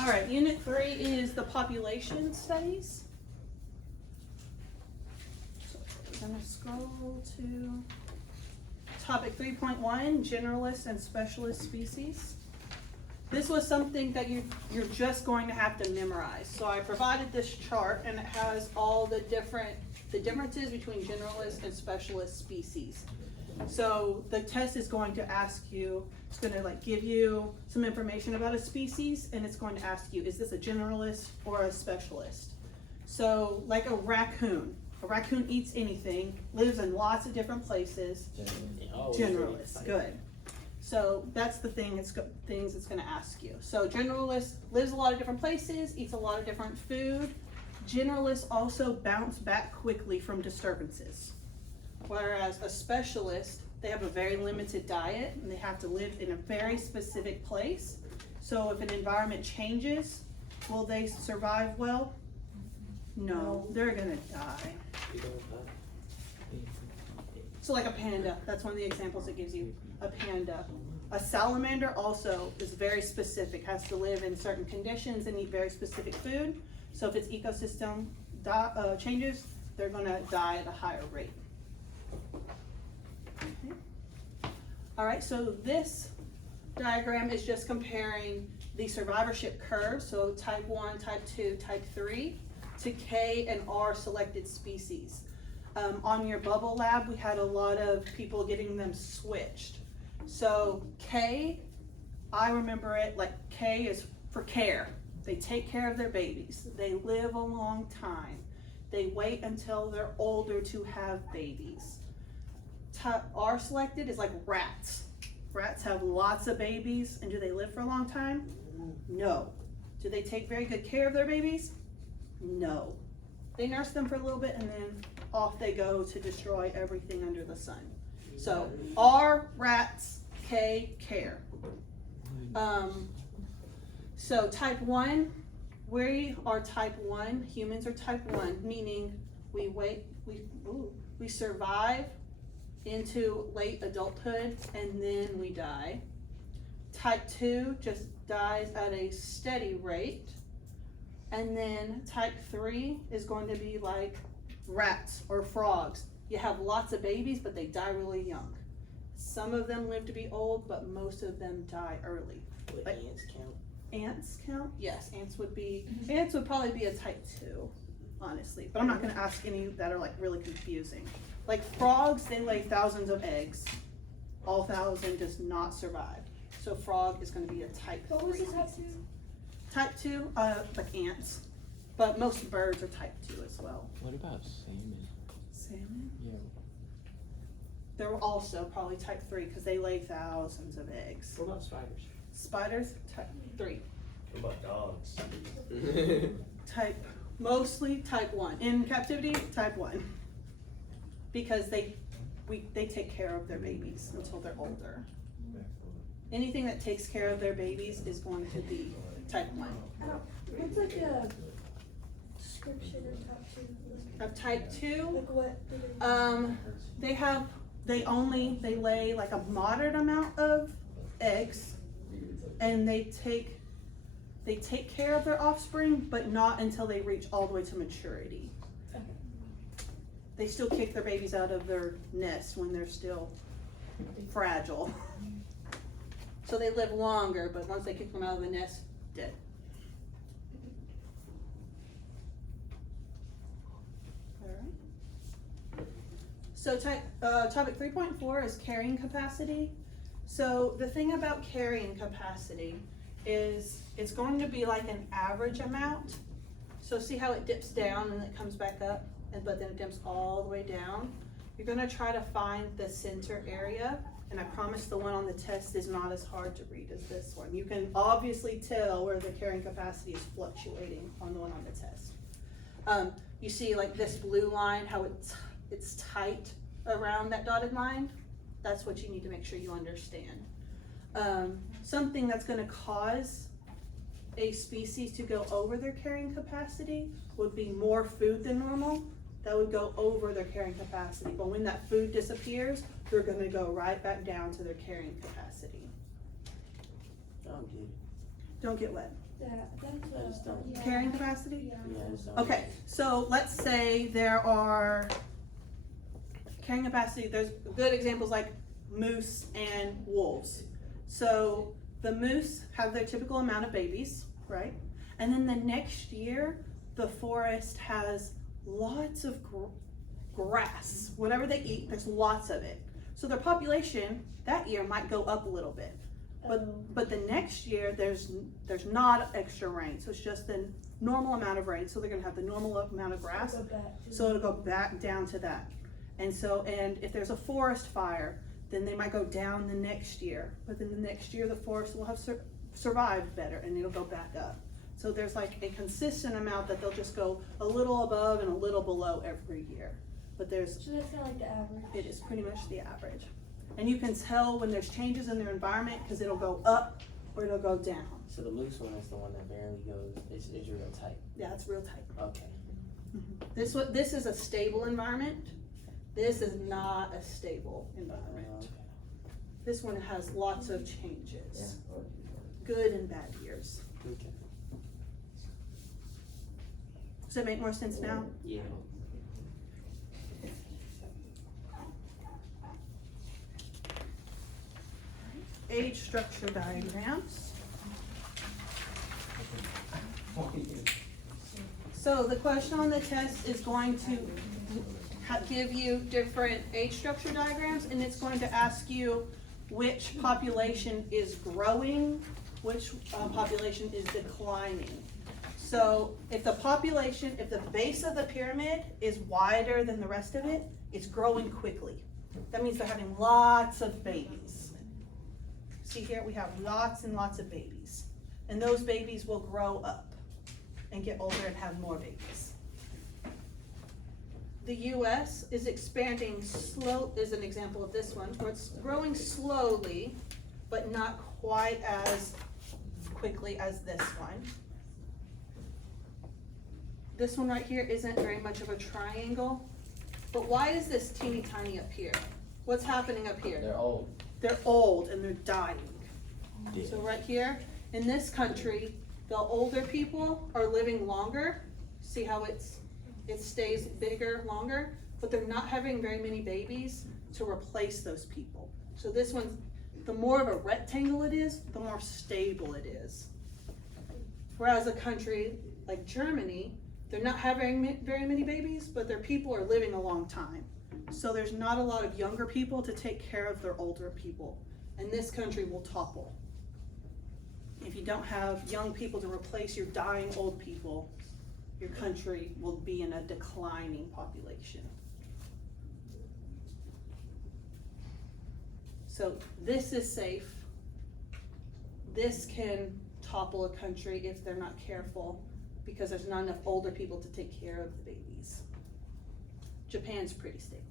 All right, unit 3 is the population studies. So we're gonna scroll to topic 3.1, generalist and specialist species. This was something that you're just going to have to memorize. So I provided this chart and it has all the differences between generalist and specialist species. So the test is going to ask you, it's going to like give you some information about a species, and it's going to ask you, is this a generalist or a specialist? So like a raccoon eats anything, lives in lots of different places. Generalist, good. So that's the things it's going to ask you. So generalist lives a lot of different places, eats a lot of different food. Generalists also bounce back quickly from disturbances. Whereas a specialist, they have a very limited diet and they have to live in a very specific place. So if an environment changes, will they survive well? No, they're gonna die. So like a panda, that's one of the examples it gives you, a panda. A salamander also is very specific, has to live in certain conditions and eat very specific food. So if its ecosystem changes, they're gonna die at a higher rate. Okay. All right, so this diagram is just comparing the survivorship curves, so type 1, type 2, type 3, to K and R selected species. On your bubble lab, we had a lot of people getting them switched. So K, I remember it like K is for care. They take care of their babies. They live a long time. They wait until they're older to have babies. R selected is like rats. Rats have lots of babies, and do they live for a long time? No. Do they take very good care of their babies? No. They nurse them for a little bit and then off they go to destroy everything under the sun. So R, rats, K, care. So type 1, we are type 1, humans are type 1, meaning we survive into late adulthood and then we die. Type 2 just dies at a steady rate. And then type 3 is going to be like rats or frogs. You have lots of babies, but they die really young. Some of them live to be old, but most of them die early. Would Like, ants count? ants count? Yes, ants would probably be a type 2, honestly. But I'm not gonna ask any that are like really confusing. Like frogs, they lay thousands of eggs. All 1,000 does not survive. So frog is gonna be a type 3. What was the type 2? Type 2, like ants. But most birds are type 2 as well. What about salmon? Salmon? Yeah. They're also probably type 3 because they lay thousands of eggs. What about spiders? Spiders, type 3. What about dogs? Mostly type 1. In captivity, type 1. Because they take care of their babies until they're older. Anything that takes care of their babies is going to be type 1. What's like a description of type 2? Of type 2, Like what do they lay like a moderate amount of eggs, and they take care of their offspring, but not until they reach all the way to maturity. Okay. They still kick their babies out of their nest when they're still fragile. So they live longer, but once they kick them out of the nest, dead. So topic 3.4 is carrying capacity. So the thing about carrying capacity is it's going to be like an average amount. So see how it dips down and it comes back up, but then it dips all the way down. You're gonna try to find the center area, and I promise the one on the test is not as hard to read as this one. You can obviously tell where the carrying capacity is fluctuating on the one on the test. You see like this blue line, how it's tight around that dotted line. That's what you need to make sure you understand. Something that's going to cause a species to go over their carrying capacity would be more food than normal. That would go over their carrying capacity. But when that food disappears, they're going to go right back down to their carrying capacity. Don't get it. Don't get wet. that. I just don't. Yeah. Carrying capacity? Yeah. Yeah, I just don't. Okay, so let's say there are carrying capacity, there's good examples like moose and wolves. So the moose have their typical amount of babies, right? And then the next year, the forest has lots of grass. Whatever they eat, there's lots of it. So their population that year might go up a little bit. But the next year, there's not extra rain, so it's just the normal amount of rain. So they're gonna have the normal amount of grass. Go back to So it'll go back down to that. And if there's a forest fire, then they might go down the next year. But then the next year, the forest will have survived better and it'll go back up. So there's like a consistent amount that they'll just go a little above and a little below every year. But So that's kind of like the average. it is pretty much the average. And you can tell when there's changes in their environment because it'll go up or it'll go down. So the loose one is the one that barely goes, is real tight. Yeah, it's real tight. Okay. This is a stable environment. This is not a stable environment. This one has lots of changes, good and bad years. Okay. Does that make more sense now? Yeah. Age structure diagrams. So the question on the test is going to give you different age structure diagrams, and it's going to ask you which population is growing, which population is declining. So if the base of the pyramid is wider than the rest of it, it's growing quickly. That means they're having lots of babies. See here, we have lots and lots of babies. And those babies will grow up and get older and have more babies. The US is expanding is an example of this one, where it's growing slowly, but not quite as quickly as this one. This one right here isn't very much of a triangle, but why is this teeny tiny up here? What's happening up here? They're old. They're old and they're dying. Yeah. So right here, in this country, the older people are living longer. See how it stays bigger longer, but they're not having very many babies to replace those people. So this one, the more of a rectangle it is, the more stable it is. Whereas a country like Germany, they're not having very many babies, but their people are living a long time. So there's not a lot of younger people to take care of their older people. And this country will topple. If you don't have young people to replace your dying old people, your country will be in a declining population. So this is safe. This can topple a country if they're not careful, because there's not enough older people to take care of the babies. Japan's pretty stable.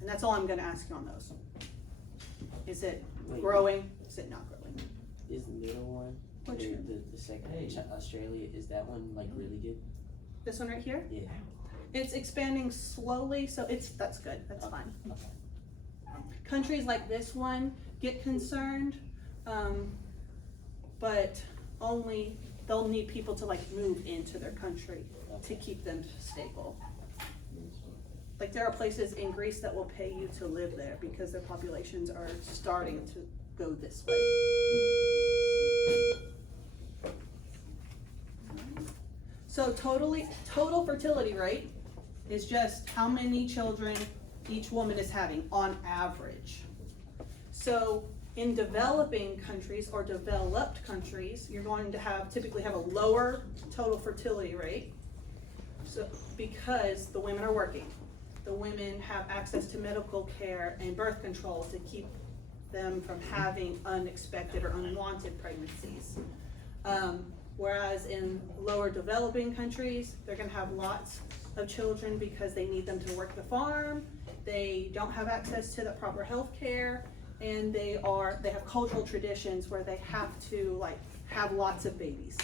And that's all I'm gonna ask you on those. Is it Wait. growing? Is it not growing? Is the middle one, Which one? the second, Australia, is that one like really good? This one right here? Yeah. It's expanding slowly, so that's good, that's Okay. fine. Okay. Countries like this one get concerned, but only, they'll need people to like move into their country to keep them stable. Like there are places in Greece that will pay you to live there because their populations are starting to go this way. So total fertility rate is just how many children each woman is having on average. So in developing countries or developed countries, you're going to typically have a lower total fertility rate. So because the women are working, the women have access to medical care and birth control to keep them from having unexpected or unwanted pregnancies. Whereas in lower developing countries, they're gonna have lots of children because they need them to work the farm, they don't have access to the proper health care, and they have cultural traditions where they have to like have lots of babies.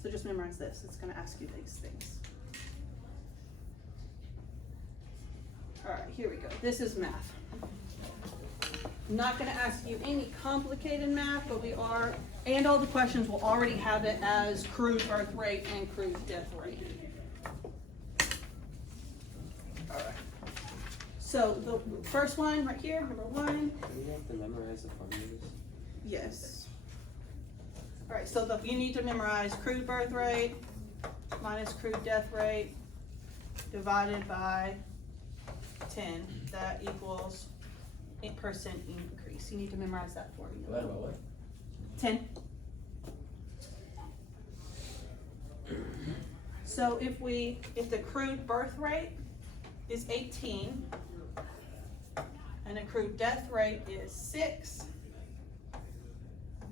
So just memorize this, it's gonna ask you these things. All right. here we go. This is math. I'm not gonna ask you any complicated math, but we are, and all the questions will already have it as crude birth rate and crude death rate. Alright. So the first one right here, number 1, Do we have to memorize the formulas? yes. Alright, so you need to memorize crude birth rate minus crude death rate divided by 10. That equals 8% increase. You need to memorize that formula. What about what? 10. So if the crude birth rate is 18 and the crude death rate is 6,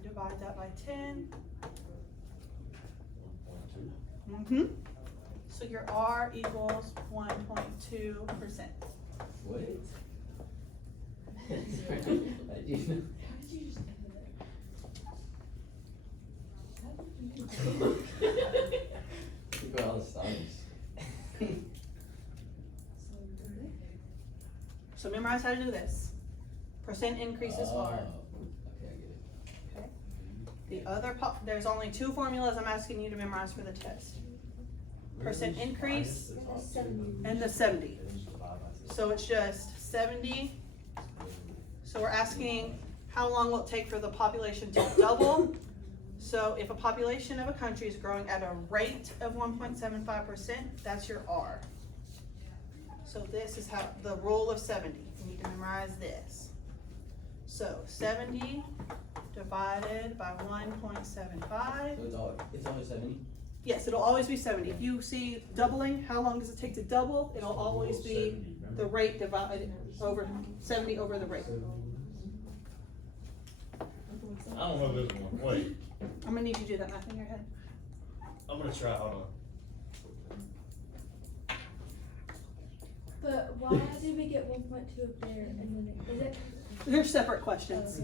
divide that by 10. So your R equals 1.2%. What? How did you know? People are all astonished. So memorize how to do this. Percent increase is R. Okay, I get it. Okay. The other there's only 2 formulas I'm asking you to memorize for the test. Percent increase and the 70. So it's just 70. So we're asking how long will it take for the population to double? So if a population of a country is growing at a rate of 1.75%, that's your R. So this is how the rule of 70. You need to memorize this. So 70 divided by 1.75. So it's always 70? Yes, it'll always be 70. If you see doubling, how long does it take to double? It'll always be the rate divided over 70 over the rate. I don't know this one. Wait, I'm gonna need you to do that math in your head. I'm gonna try. Hold on. But why did we get 1.2 up there and then is it? They're separate questions.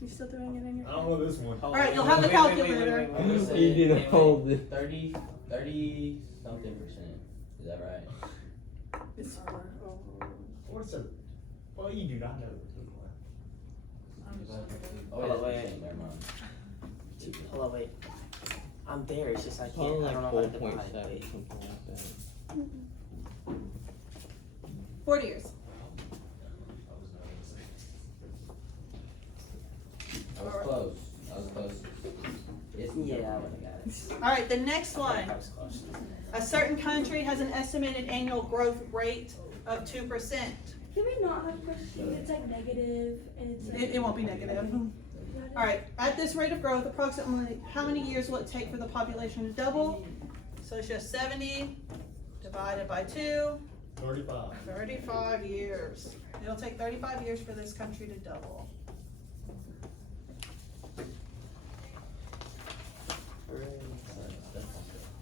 You still doing it in your I head? don't know this one. Alright, you'll have the calculator. You didn't hold it. 30 something percent. Is that right? It's What's a? Well, you do not know this one. Oh, wait. Never mind. Hold on, wait. I'm there, it's just I can't, Probably I don't know like how to divide. 4.7, Wait. something like that. 40 years. I was close. It's Yeah, I would've got it. Alright, the next one. I was close. A certain country has an estimated annual growth rate of 2%. Can we not have a question? It's like negative and it's like. It won't be negative. Alright, at this rate of growth, approximately how many years will it take for the population to double? So it's just 70 divided by 2, 35. 35 years. It'll take 35 years for this country to double.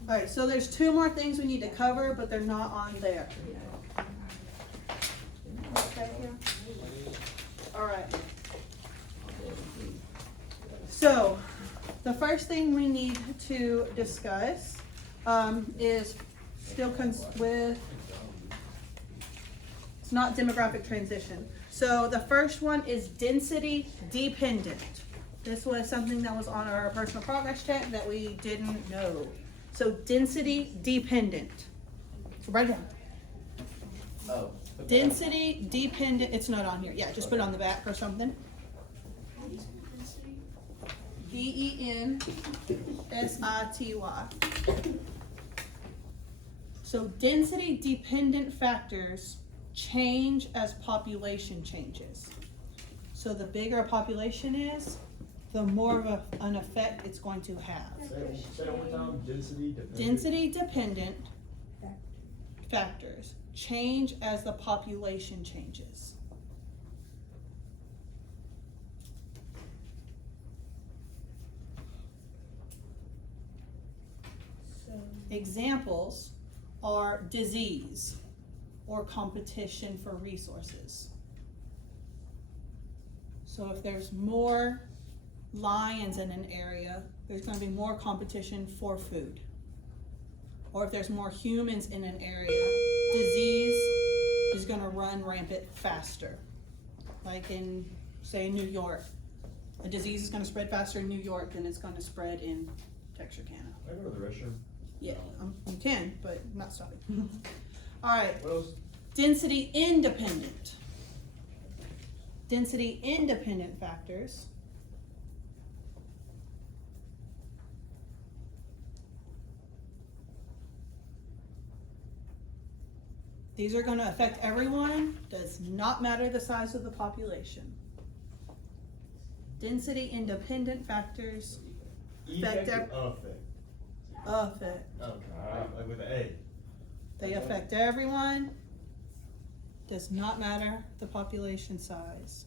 Alright, so there's 2 more things we need to cover, but they're not on there. Okay, here. Alright. So, the first thing we need to discuss is still with, it's not demographic transition. So the first one is density dependent. This was something that was on our personal progress check that we didn't know. So density dependent. So write it down. Oh. Density dependent, it's not on here. Yeah, just put it on the back or something. D-E-N-S-I-T-Y. So density dependent factors change as population changes. So the bigger a population is, the more of an effect it's going to have. Say it one time. Density dependent. Density dependent factors change as the population changes. Examples are disease or competition for resources. So if there's more lions in an area, there's going to be more competition for food. or if there's more humans in an area, disease is gonna run rampant faster. Like in, say, New York, a disease is gonna spread faster in New York than it's gonna spread in Texarkana. Can I go to the restroom? Yeah, you can, but I'm not stopping. All right, What else? density independent. Density independent factors. These are gonna affect everyone, does not matter the size of the population. Density independent factors Effect Affect or affect? affect, Okay. Alright, like with an A. they affect everyone, does not matter the population size.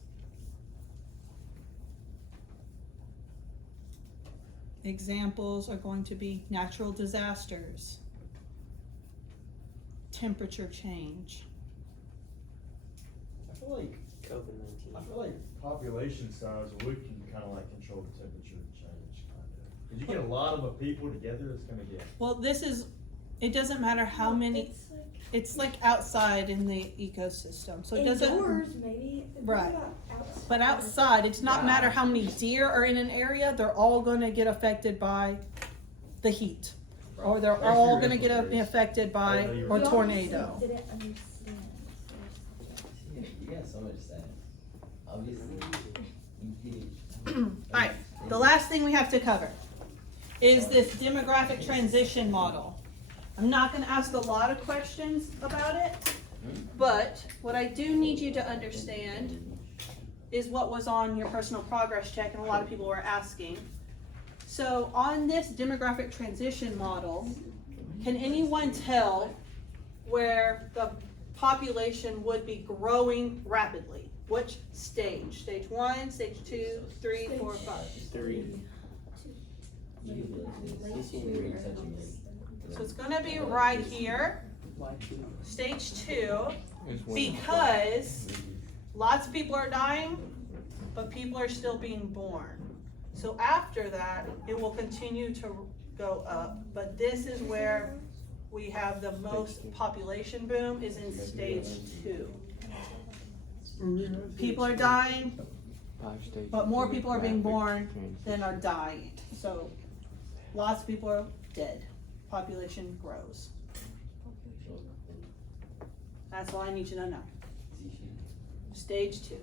Examples are going to be natural disasters, temperature change. I feel like COVID-19. population size, we can kind of like control the temperature change, kind of. Cause you get a lot of people together, it's gonna get. Well, this is, it doesn't matter how many, it's like outside in the ecosystem, so it doesn't. Indoors, maybe. Right. What about outside? But outside, it's not matter how many deer are in an area, they're all gonna get affected by the heat. Or they're Thanks for all your gonna get info, Grace. affected by I know you were- a You tornado. obviously didn't understand. You got so much sense. Obviously, you get it. Alright, the last thing we have to cover is this demographic transition model. I'm not gonna ask a lot of questions about it, but what I do need you to understand is what was on your personal progress check, and a lot of people were asking. So on this demographic transition model, can anyone tell where the population would be growing rapidly? Which stage? Stage 1, stage 2, 3, 4, 5. 3. You can be like this. You see You're me. touching me. So it's gonna be right here, Why 2? stage 2, It's one. because lots of people are dying, but people are still being born. So after that, it will continue to go up, but this is where we have the most population boom, is in stage 2. People are dying, 5 stages. but more people are being born Transition. than are dying. So lots of people are dead, population grows. That's all I need you to know. Stage 2.